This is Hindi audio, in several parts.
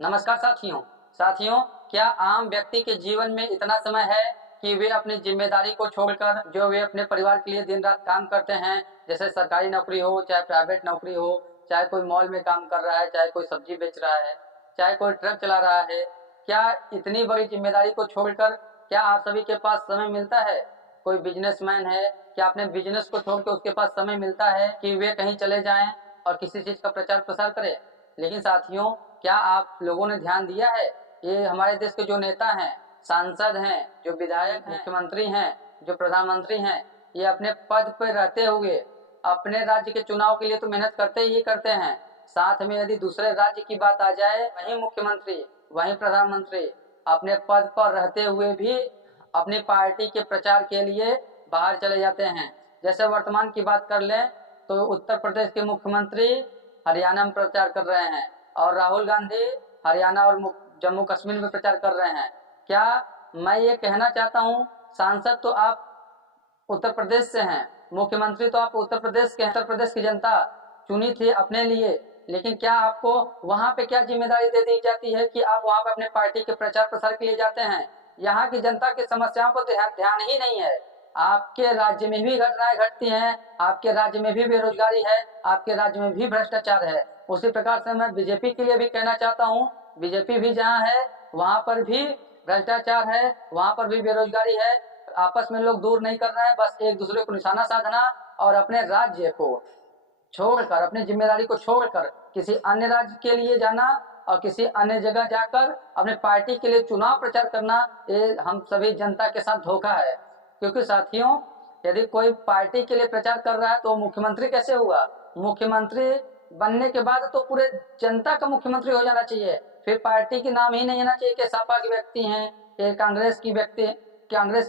नमस्कार साथियों। साथियों, क्या आम व्यक्ति के जीवन में इतना समय है कि वे अपनी जिम्मेदारी को छोड़कर जो वे अपने परिवार के लिए दिन रात काम करते हैं, जैसे सरकारी नौकरी हो चाहे प्राइवेट नौकरी हो, चाहे कोई मॉल में काम कर रहा है, चाहे कोई सब्जी बेच रहा है, चाहे कोई ट्रक चला रहा है, क्या इतनी बड़ी जिम्मेदारी को छोड़कर क्या आप सभी के पास समय मिलता है? कोई बिजनेसमैन है, क्या अपने बिजनेस को छोड़ के उसके पास समय मिलता है कि वे कहीं चले जाएं और किसी चीज का प्रचार प्रसार करें? लेकिन साथियों, क्या आप लोगों ने ध्यान दिया है, ये हमारे देश के जो नेता हैं, सांसद हैं, जो विधायक हैं, मुख्यमंत्री हैं, जो प्रधानमंत्री हैं, ये अपने पद पर रहते हुए अपने राज्य के चुनाव के लिए तो मेहनत करते ही करते हैं, साथ में यदि दूसरे राज्य की बात आ जाए, वहीं मुख्यमंत्री वहीं प्रधानमंत्री अपने पद पर रहते हुए भी अपनी पार्टी के प्रचार के लिए बाहर चले जाते हैं। जैसे वर्तमान की बात कर लें तो उत्तर प्रदेश के मुख्यमंत्री हरियाणा में प्रचार कर रहे हैं और राहुल गांधी हरियाणा और जम्मू कश्मीर में प्रचार कर रहे हैं। क्या मैं ये कहना चाहता हूँ, सांसद तो आप उत्तर प्रदेश से हैं, मुख्यमंत्री तो आप उत्तर प्रदेश की जनता चुनी थी अपने लिए, लेकिन क्या आपको वहां पे क्या जिम्मेदारी दे दी जाती है कि आप वहां पे अपने पार्टी के प्रचार प्रसार के लिए जाते हैं? यहाँ की जनता की समस्याओं को ध्यान ही नहीं है। आपके राज्य में भी घटनाएं घटती हैं, आपके राज्य में भी बेरोजगारी है, आपके राज्य में भी भ्रष्टाचार है। उसी प्रकार से मैं बीजेपी के लिए भी कहना चाहता हूँ, बीजेपी भी जहाँ है वहां पर भी भ्रष्टाचार है, वहां पर भी बेरोजगारी है, आपस में लोग दूर नहीं कर रहे हैं, बस एक दूसरे को निशाना साधना और अपने राज्य को छोड़कर, अपनी जिम्मेदारी को छोड़कर किसी अन्य राज्य के लिए जाना और किसी अन्य जगह जाकर अपने पार्टी के लिए चुनाव प्रचार करना, ये हम सभी जनता के साथ धोखा है। क्योंकि साथियों, यदि कोई पार्टी के लिए प्रचार कर रहा है तो मुख्यमंत्री कैसे हुआ? मुख्यमंत्री बनने के बाद तो पूरे जनता का मुख्यमंत्री हो जाना चाहिए, फिर पार्टी के नाम ही नहीं आना चाहिए कि सपा के व्यक्ति हैं, ये कांग्रेस के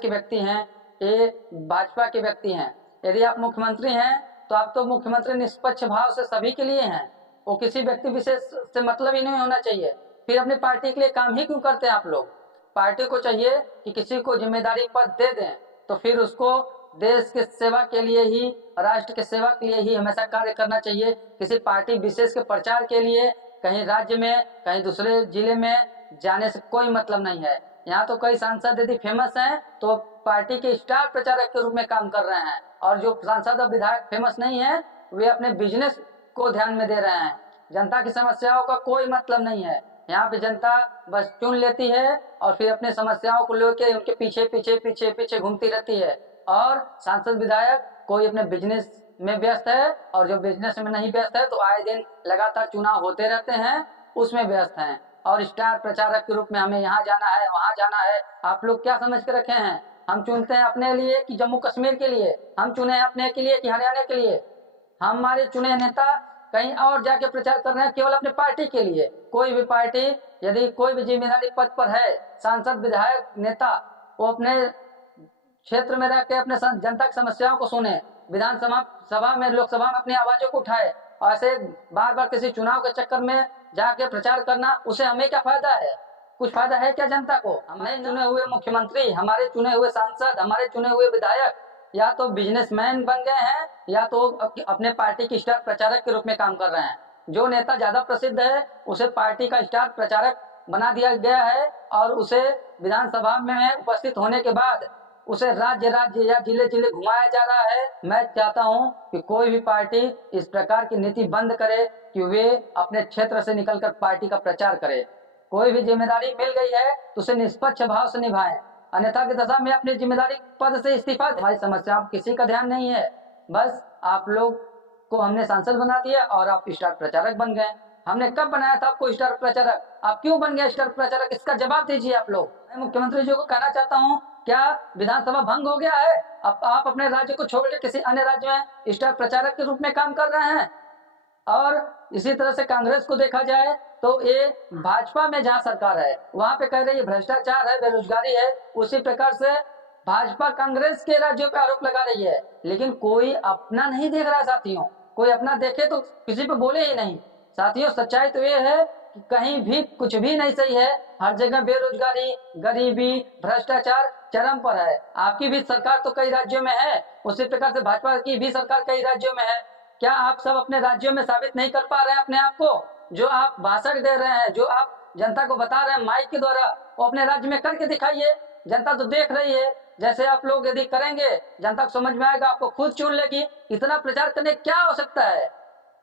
व्यक्ति हैं, ये भाजपा के व्यक्ति हैं। यदि आप मुख्यमंत्री हैं तो आप तो मुख्यमंत्री निष्पक्ष भाव से सभी के लिए हैं, वो किसी व्यक्ति विशेष से मतलब ही नहीं होना चाहिए। फिर अपनी पार्टी के लिए काम ही क्यों करते हैं आप लोग? पार्टी को चाहिए कि किसी को जिम्मेदारी पद दे दें तो फिर उसको देश की सेवा के लिए ही, राष्ट्र की सेवा के लिए ही हमेशा कार्य करना चाहिए। किसी पार्टी विशेष के प्रचार के लिए कहीं राज्य में कहीं दूसरे जिले में जाने से कोई मतलब नहीं है। यहाँ तो कई सांसद यदि फेमस हैं तो पार्टी के स्टार प्रचारक के रूप में काम कर रहे हैं, और जो सांसद और विधायक फेमस नहीं है वे अपने बिजनेस को ध्यान में दे रहे हैं। जनता की समस्याओं का कोई मतलब नहीं है। यहाँ पे जनता बस चुन लेती है और फिर अपने समस्याओं को लेकर उनके पीछे पीछे पीछे पीछे घूमती रहती है, और सांसद विधायक कोई अपने बिजनेस में व्यस्त है और जो बिजनेस में नहीं व्यस्त है तो आए दिन लगातार चुनाव होते रहते हैं, उसमें व्यस्त हैं। और स्टार प्रचारक के रूप में हमें यहाँ जाना है वहां जाना है। आप लोग क्या समझ के रखे हैं? हम चुनते हैं अपने लिए कि जम्मू कश्मीर के लिए? हम चुने हैं अपने के लिए कि हरियाणा के लिए? हमारे चुने नेता कहीं और जाके प्रचार कर रहे हैं केवल अपने पार्टी के लिए। कोई भी पार्टी यदि कोई भी जिम्मेदारी पद पर है, सांसद विधायक नेता, वो अपने क्षेत्र में रह के अपने जनता की समस्याओं को सुने, सभा में लोकसभा में अपनी आवाजों को उठाए, और ऐसे बार बार किसी चुनाव के चक्कर में जाके प्रचार करना, उसे हमें क्या फायदा है? कुछ फायदा है क्या जनता को? हमारे चुने हुए मुख्यमंत्री, हमारे चुने हुए सांसद, हमारे चुने हुए विधायक या तो बिजनेसमैन बन गए हैं या तो अपने पार्टी की स्टार प्रचारक के रूप में काम कर रहे हैं। जो नेता ज्यादा प्रसिद्ध है उसे पार्टी का स्टार प्रचारक बना दिया गया है, और उसे विधानसभा में उपस्थित होने के बाद उसे राज्य राज्य या जिले जिले घुमाया जा रहा है। मैं चाहता हूं कि कोई भी पार्टी इस प्रकार की नीति बंद करे कि वे अपने क्षेत्र से निकलकर पार्टी का प्रचार करे। कोई भी जिम्मेदारी मिल गई है तो उसे निष्पक्ष भाव से निभाएं, अन्यथा की दशा में अपनी जिम्मेदारी पद से इस्तीफा। हमारी समस्या किसी का ध्यान नहीं है, बस आप लोग को हमने सांसद बना दिया और आप स्टार प्रचारक बन गए। हमने कब बनाया था आपको स्टार प्रचारक? आप क्यों बन गए स्टार प्रचारक? इसका जवाब दीजिए आप लोग। मैं मुख्यमंत्री जी को कहना चाहता हूँ, क्या विधानसभा भंग हो गया है? अब आप अपने राज्य को छोड़कर किसी अन्य राज्य में स्टार प्रचारक के रूप में काम कर रहे हैं। और इसी तरह से कांग्रेस को देखा जाए तो ये भाजपा में जहाँ सरकार है वहां पे कह रही है भ्रष्टाचार है, बेरोजगारी है, उसी प्रकार से भाजपा कांग्रेस के राज्यों पे आरोप लगा रही है, लेकिन कोई अपना नहीं देख रहा साथियों। कोई अपना देखे तो किसी पे बोले ही नहीं। साथियों, सच्चाई तो ये है कि कहीं भी कुछ भी नहीं सही है, हर जगह बेरोजगारी, गरीबी, भ्रष्टाचार चरम पर है। आपकी भी सरकार तो कई राज्यों में है, उसी प्रकार से भाजपा की भी सरकार कई राज्यों में है। क्या आप सब अपने राज्यों में साबित नहीं कर पा रहे हैं अपने आप को? जो आप भाषण दे रहे हैं, जो आप जनता को बता रहे हैं माइक के द्वारा, वो अपने राज्य में करके दिखाइए। जनता तो देख रही है। जैसे आप लोग यदि करेंगे जनता को समझ में आएगा, आपको खुद चुन लेगी। इतना प्रचार करने क्या आवश्यकता है?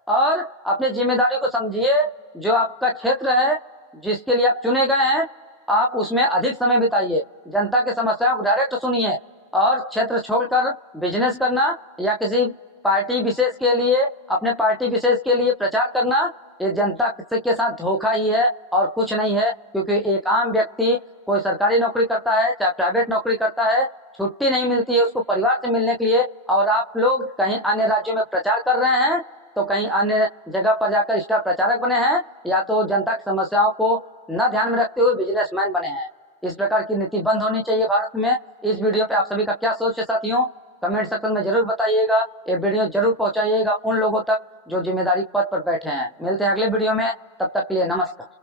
और अपनी जिम्मेदारी को समझिए। जो आपका क्षेत्र है जिसके लिए आप चुने गए हैं, आप उसमें अधिक समय बिताइए, जनता की समस्याओं को डायरेक्ट सुनिए। और क्षेत्र छोड़कर बिजनेस करना या किसी पार्टी विशेष के लिए, अपने पार्टी विशेष के लिए प्रचार करना, ये जनता के साथ धोखा ही है और कुछ नहीं है। क्योंकि एक आम व्यक्ति कोई सरकारी नौकरी करता है चाहे प्राइवेट नौकरी करता है, छुट्टी नहीं मिलती है उसको परिवार से मिलने के लिए। और आप लोग कहीं अन्य राज्यों में प्रचार कर रहे हैं तो कहीं अन्य जगह पर जाकर स्टार प्रचारक बने हैं, या तो जनता की समस्याओं को न ध्यान में रखते हुए बिजनेसमैन बने हैं। इस प्रकार की नीति बंद होनी चाहिए भारत में। इस वीडियो पे आप सभी का क्या सोच है साथियों, कमेंट सेक्शन में जरूर बताइएगा। ये वीडियो जरूर पहुंचाइएगा उन लोगों तक जो जिम्मेदारी पद पर बैठे हैं। मिलते हैं अगले वीडियो में, तब तक के लिए नमस्कार।